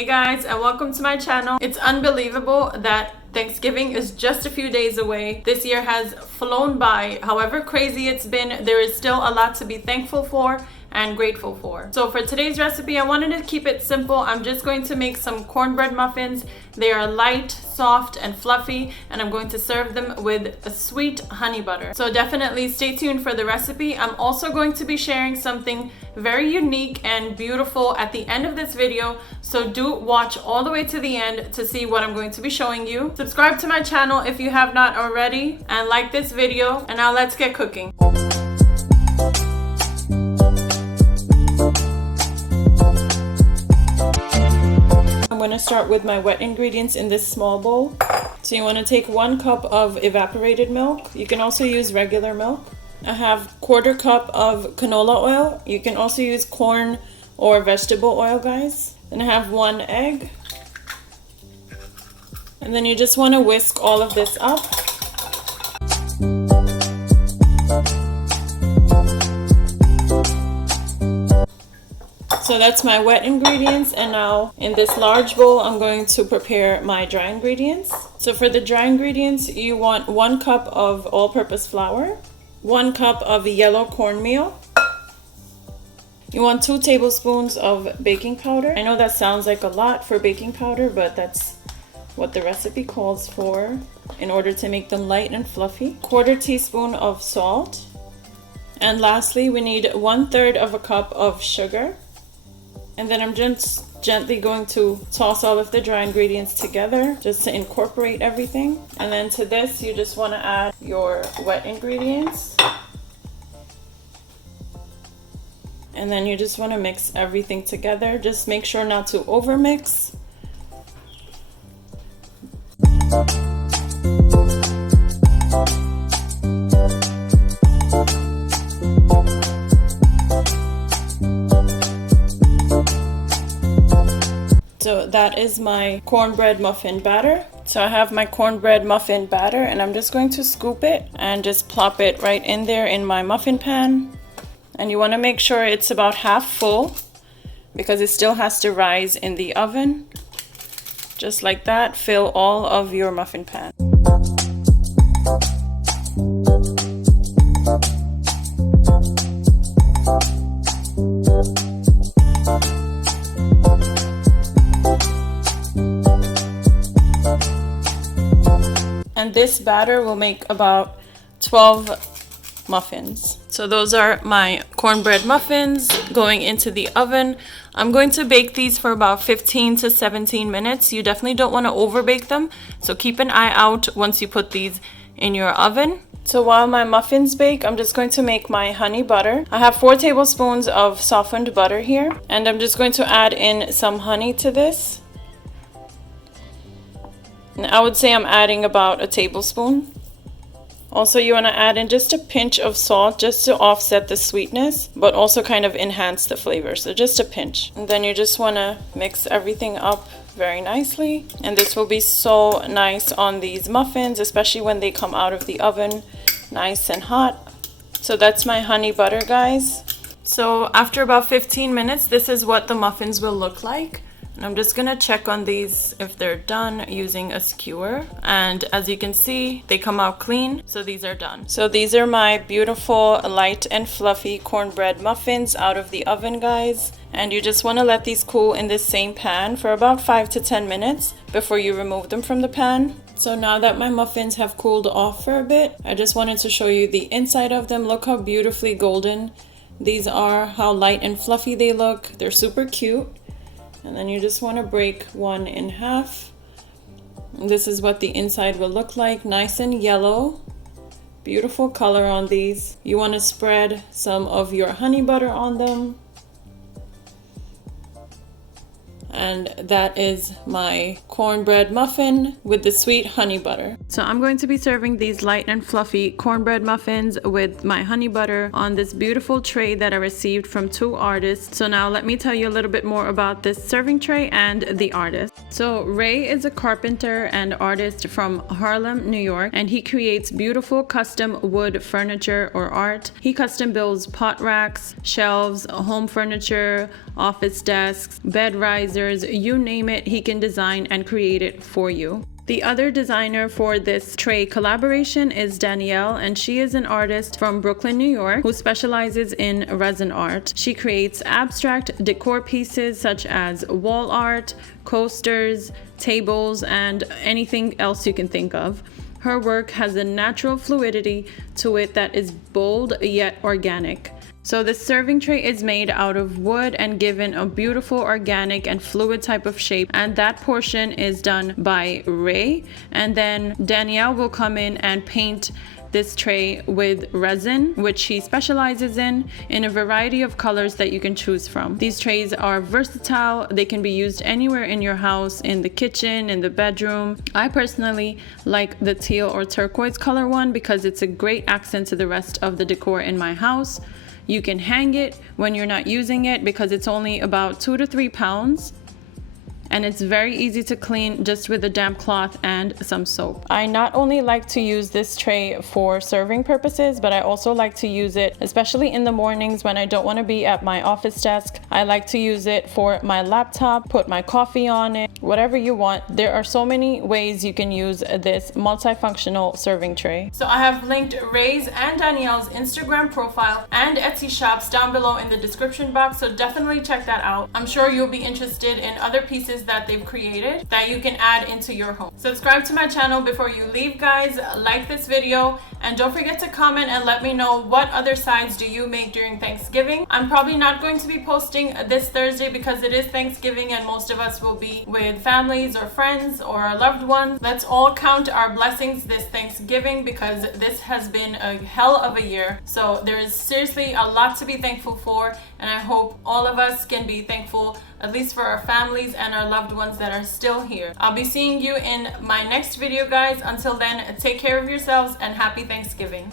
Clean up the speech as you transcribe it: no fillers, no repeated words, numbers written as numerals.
Hey guys, and welcome to my channel. It's unbelievable that Thanksgiving is just a few days away. This year has flown by. However crazy it's been, there is still a lot to be thankful for and grateful for. So for today's recipe, I wanted to keep it simple. I'm just going to make some cornbread muffins. They are light, soft, and fluffy, and I'm going to serve them with a sweet honey butter. So definitely stay tuned for the recipe. I'm also going to be sharing something very unique and beautiful at the end of this video, so do watch all the way to the end to see what I'm going to be showing you. Subscribe to my channel if you have not already, and like this video, and now let's get cooking. I'm going to start with my wet ingredients in this small bowl. So you want to take 1 cup of evaporated milk. You can also use regular milk. I have 1/4 cup of canola oil. You can also use corn or vegetable oil, guys. Then I have 1 egg. And then you just want to whisk all of this up. So that's my wet ingredients, and now in this large bowl I'm going to prepare my dry ingredients. So for the dry ingredients, you want 1 cup of all-purpose flour, 1 cup of yellow cornmeal. You want 2 tablespoons of baking powder. I know that sounds like a lot for baking powder, but that's what the recipe calls for in order to make them light and fluffy. 1/4 teaspoon of salt. And lastly, we need 1/3 of a cup of sugar. And then I'm just gently going to toss all of the dry ingredients together just to incorporate everything. And then to this, you just want to add your wet ingredients. And then you just want to mix everything together. Just make sure not to overmix. So that is my cornbread muffin batter. So I have my cornbread muffin batter, and I'm just going to scoop it and just plop it right in there in my muffin pan. And you want to make sure it's about half full because it still has to rise in the oven. Just like that, fill all of your muffin pan. And this batter will make about 12 muffins. So those are my cornbread muffins going into the oven. I'm going to bake these for about 15 to 17 minutes. You definitely don't want to overbake them, so keep an eye out once you put these in your oven. So while my muffins bake, I'm just going to make my honey butter. I have 4 tablespoons of softened butter here, and I'm just going to add in some honey to this. And I would say I'm adding about 1 tablespoon. Also, you want to add in just a pinch of salt just to offset the sweetness, but also kind of enhance the flavor. So just a pinch. And then you just want to mix everything up very nicely. And this will be so nice on these muffins, especially when they come out of the oven nice and hot. So that's my honey butter, guys. So after about 15 minutes, this is what the muffins will look like. And I'm just gonna check on these if they're done using a skewer. And as you can see, they come out clean, so these are done. So these are my beautiful light and fluffy cornbread muffins out of the oven, guys. And you just wanna let these cool in this same pan for about 5 to 10 minutes before you remove them from the pan. So now that my muffins have cooled off for a bit, I just wanted to show you the inside of them. Look how beautifully golden these are, how light and fluffy they look. They're super cute. And then you just want to break one in half. And this is what the inside will look like, nice and yellow. Beautiful color on these. You want to spread some of your honey butter on them. And that is my cornbread muffin with the sweet honey butter. So I'm going to be serving these light and fluffy cornbread muffins with my honey butter on this beautiful tray that I received from 2 artists. So now let me tell you a little bit more about this serving tray and the artist. So Ray is a carpenter and artist from Harlem, New York, and he creates beautiful custom wood furniture or art. He custom builds pot racks, shelves, home furniture, office desks, bed risers, coasters, you name it, he can design and create it for you. The other designer for this tray collaboration is Danielle, and she is an artist from Brooklyn, New York, who specializes in resin art. She creates abstract decor pieces such as wall art, coasters, tables, and anything else you can think of. Her work has a natural fluidity to it that is bold yet organic. So this serving tray is made out of wood and given a beautiful organic and fluid type of shape, and that portion is done by Ray, and then Danielle will come in and paint this tray with resin, which she specializes in a variety of colors that you can choose from. These trays are versatile. They can be used anywhere in your house, in the kitchen, in the bedroom. I personally like the teal or turquoise color one because it's a great accent to the rest of the decor in my house. You can hang it when you're not using it because it's only about 2 to 3 pounds. And it's very easy to clean just with a damp cloth and some soap. I not only like to use this tray for serving purposes, but I also like to use it, especially in the mornings when I don't want to be at my office desk. I like to use it for my laptop, put my coffee on it, whatever you want. There are so many ways you can use this multifunctional serving tray. So I have linked Ray's and Danielle's Instagram profile and Etsy shops down below in the description box, so definitely check that out. I'm sure you'll be interested in other pieces that they've created that you can add into your home. Subscribe to my channel before you leave, guys. Like this video, and don't forget to comment and let me know what other sides do you make during Thanksgiving. I'm probably not going to be posting this Thursday because it is Thanksgiving and most of us will be with families or friends or our loved ones. Let's all count our blessings this Thanksgiving because this has been a hell of a year. So there is seriously a lot to be thankful for, and I hope all of us can be thankful at least for our families and our loved ones that are still here. I'll be seeing you in my next video, guys. Until then, take care of yourselves and happy Thanksgiving.